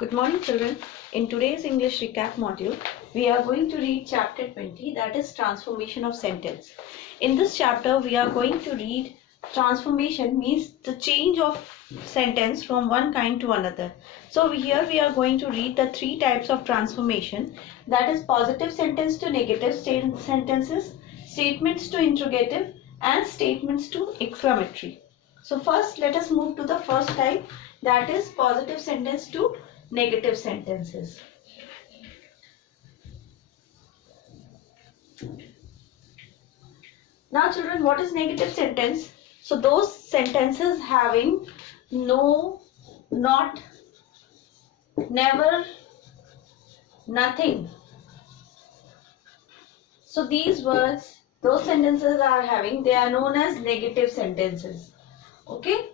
Good morning, children. In today's English recap module, we are going to read chapter 20, that is transformation of sentence. In this chapter, we are going to read transformation means the change of sentence from one kind to another. So here we are going to read the three types of transformation, that is positive sentence to negative sentences, statements to interrogative, and statements to exclamatory. So first let us move to the first type, that is positive sentence to negative sentences. Now children, what is negative sentence? So those sentences having no, not, never, nothing. So these words, those sentences are having, they are known as negative sentences. Okay?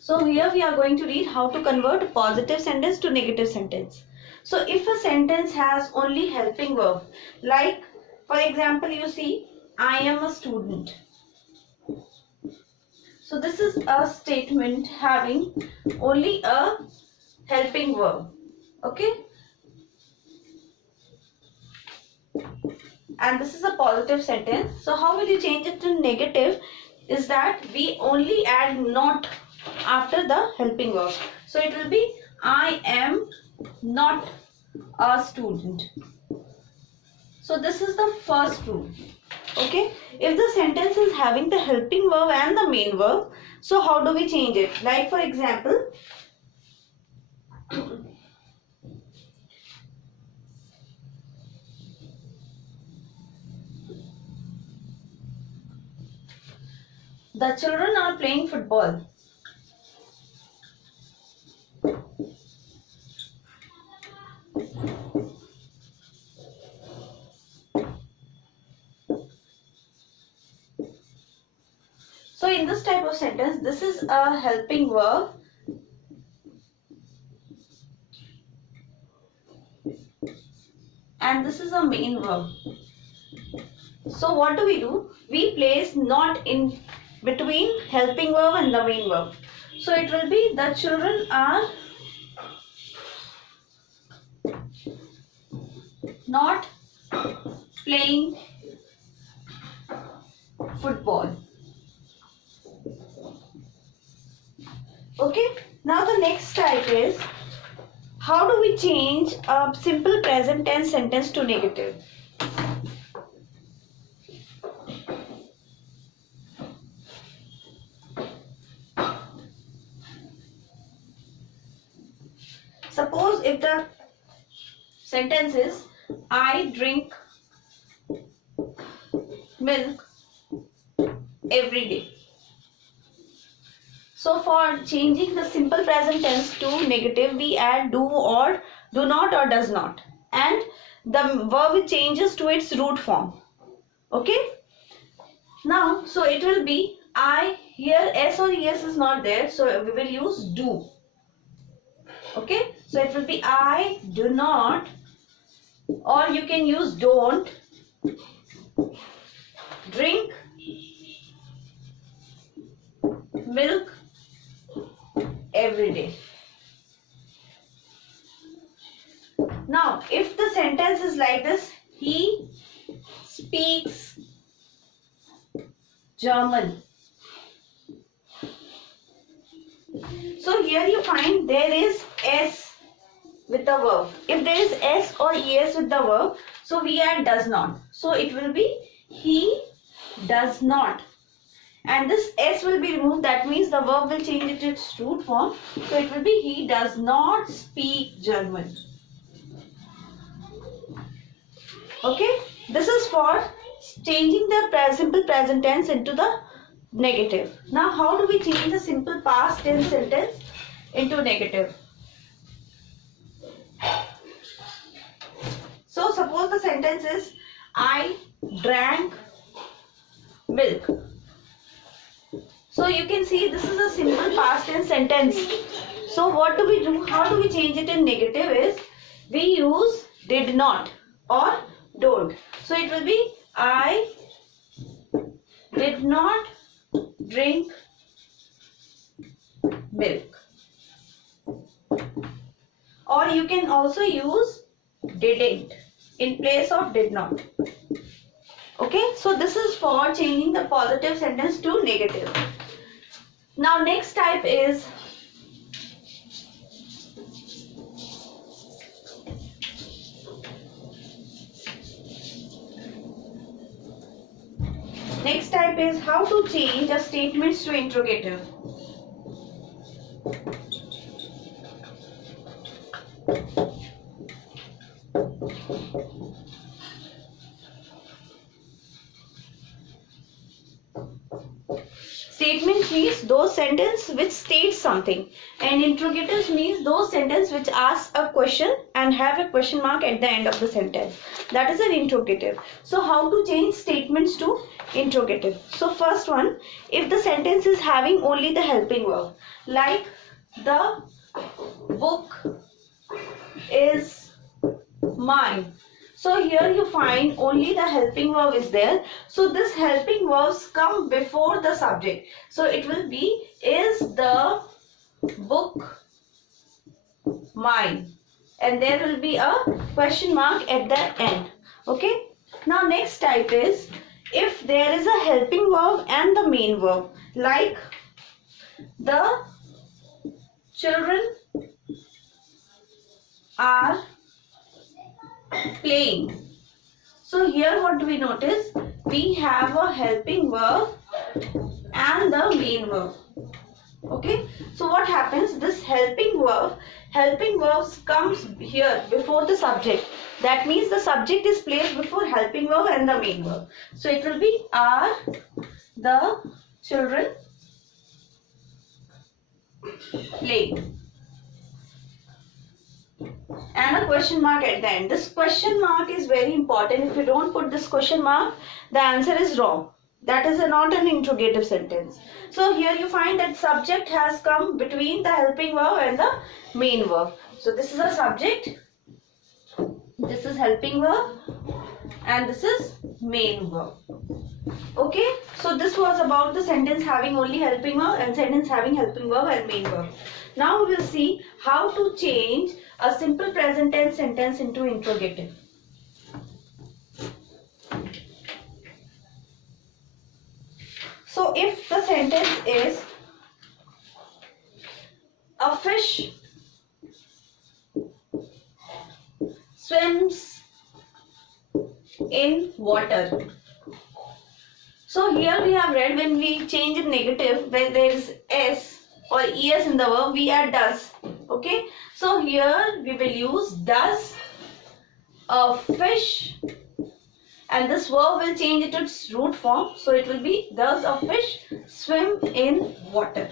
So here we are going to read how to convert a positive sentence to negative sentence. So if a sentence has only helping verb, like for example you see, I am a student. So this is a statement having only a helping verb. Okay? And this is a positive sentence. So how will you change it to negative? Is that we only add not after the helping verb. So it will be I am not a student. So this is the first rule. Okay, if the sentence is having the helping verb and the main verb, so how do we change it? Like for example, the children are playing football. So in this type of sentence, this is a helping verb and this is a main verb. So what do? We place not in between helping verb and the main verb. So it will be the children are not playing football. Okay, now the next type is, how do we change a simple present tense sentence to negative? Suppose if the sentence is, I drink milk every day. So for changing the simple present tense to negative, we add do or do not or does not. And the verb changes to its root form. Okay? Now, so it will be I, here S or ES is not there, so we will use do. Okay? So it will be I do not, or you can use don't drink milk every day. Now, if the sentence is like this, he speaks German. So here you find there is S with the verb. If there is S or ES with the verb, so we add does not. So it will be he does not. And this S will be removed, that means the verb will change it to its root form. So it will be he does not speak German. Okay, this is for changing the simple present tense into the negative. Now how do we change the simple past tense sentence into negative? So suppose the sentence is I drank milk. So you can see this is a simple past tense sentence. So what do we do? How do we change it in negative is, we use did not or don't. So it will be I did not drink milk. or you can also use didn't in place of did not. Okay, so this is for changing the positive sentence to negative. Now next type is how to change a statements to interrogative. Statement means those sentences which state something, and interrogatives means those sentences which ask a question and have a question mark at the end of the sentence. That is an interrogative. So how to change statements to interrogative? So first one, if the sentence is having only the helping verb, like the book is mine. So here you find only the helping verb is there. So this helping verbs come before the subject. So it will be, is the book mine? And there will be a question mark at the end. Okay. Now next type is, if there is a helping verb and the main verb, like the children are playing. So here what do we notice? We have a helping verb and the main verb. Okay, so what happens? This helping verbs comes here before the subject. That means the subject is placed before helping verb and the main verb. So it will be, are the children playing? And a question mark at the end. This question mark is very important. If you don't put this question mark, the answer is wrong. That is not an interrogative sentence. So here you find that subject has come between the helping verb and the main verb. So this is a subject, this is helping verb, and this is main verb. Okay, so this was about the sentence having only helping verb and sentence having helping verb and main verb. Now we will see how to change a simple present tense sentence into interrogative. So if the sentence is, a fish swims in water. So here we have read, when we change in negative, where there is s or es in the verb, we add does. Okay, so here we will use does a fish, and this verb will change it to its root form. So it will be, does a fish swim in water,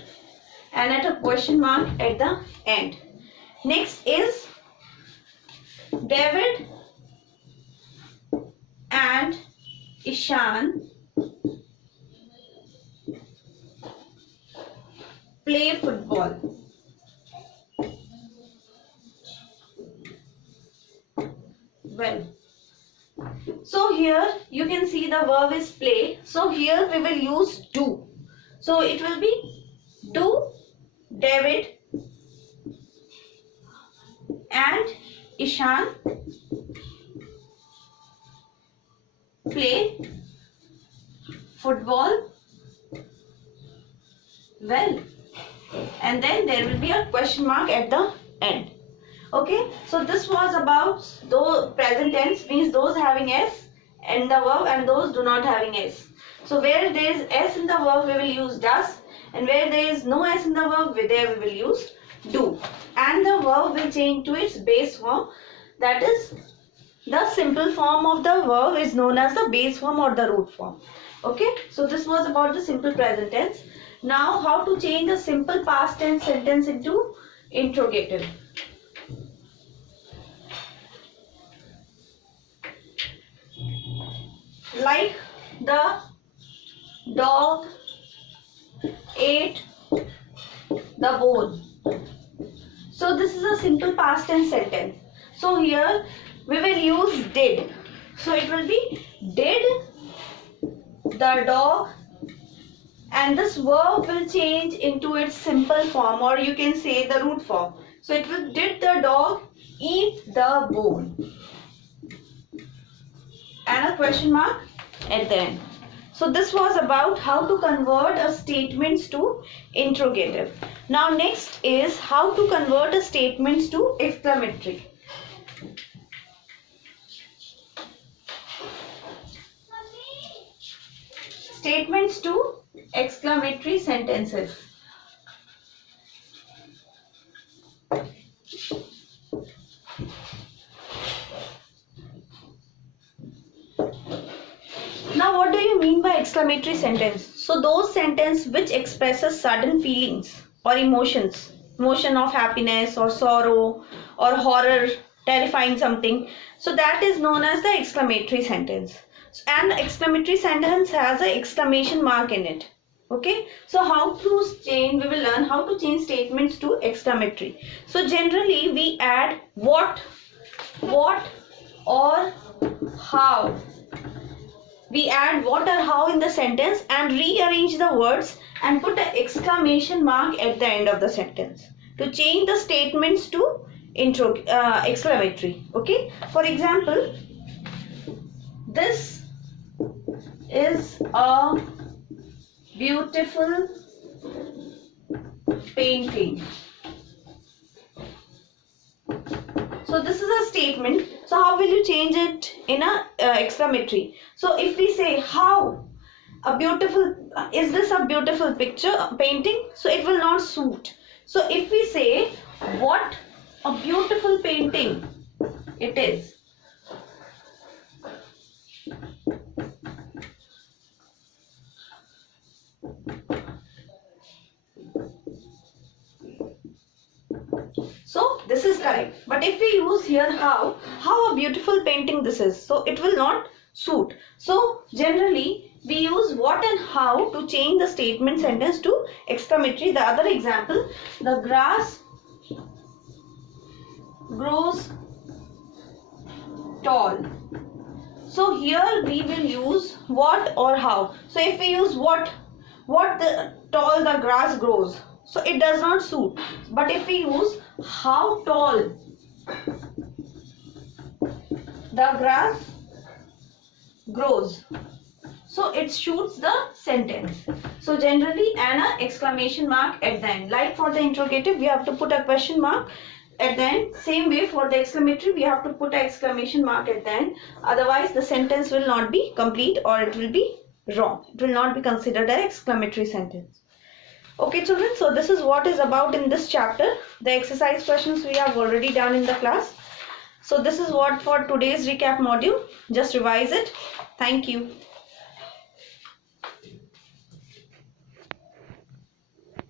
and at a question mark at the end. Next is, David and Ishan play football. Well, so here you can see the verb is play. So here we will use do. So it will be, do David and Ishan play football? Well, and then there will be a question mark at the end. Okay, so this was about the present tense, means those having s in the verb and those do not having s. So where there is s in the verb, we will use does, and where there is no s in the verb, there we will use do, and the verb will change to its base form. That is, the simple form of the verb is known as the base form or the root form. Okay, so this was about the simple present tense. Now how to change a simple past tense sentence into interrogative. Like the dog ate the bone. So this is a simple past tense sentence. So here we will use did. So it will be, did the dog and this verb will change into its simple form, or you can say the root form. So it will, did the dog eat the bone? And a question mark at the end. So this was about how to convert a statements to interrogative. Now next is how to convert a statements to exclamatory. Statements to exclamatory sentences. Now what do you mean by exclamatory sentence? So those sentences which expresses sudden feelings or emotions, emotion of happiness or sorrow or horror, terrifying something. So that is known as the exclamatory sentence. And exclamatory sentence has an exclamation mark in it. Okay, so how to change, we will learn how to change statements to exclamatory. So generally we add what or how. We add what or how in the sentence and rearrange the words and put an exclamation mark at the end of the sentence to change the statements to exclamatory. Okay, for example, this is a beautiful painting. So this is a statement. So how will you change it in a exclamatory? So if we say how a beautiful, is this a beautiful picture painting? So it will not suit. So if we say what a beautiful painting it is. So this is correct. But if we use here how a beautiful painting this is, so it will not suit. So generally we use what and how to change the statement sentence to exclamatory. The other example, the grass grows tall. So here we will use what or how. So if we use what the tall the grass grows, so it does not suit. But if we use how tall the grass grows, so it suits the sentence. So generally an exclamation mark at the end. Like for the interrogative we have to put a question mark at the end. Same way for the exclamatory we have to put an exclamation mark at the end. Otherwise the sentence will not be complete or it will be wrong. It will not be considered an exclamatory sentence. Okay children, so this is what is about in this chapter. The exercise questions we have already done in the class. So this is what for today's recap module. Just revise it. Thank you.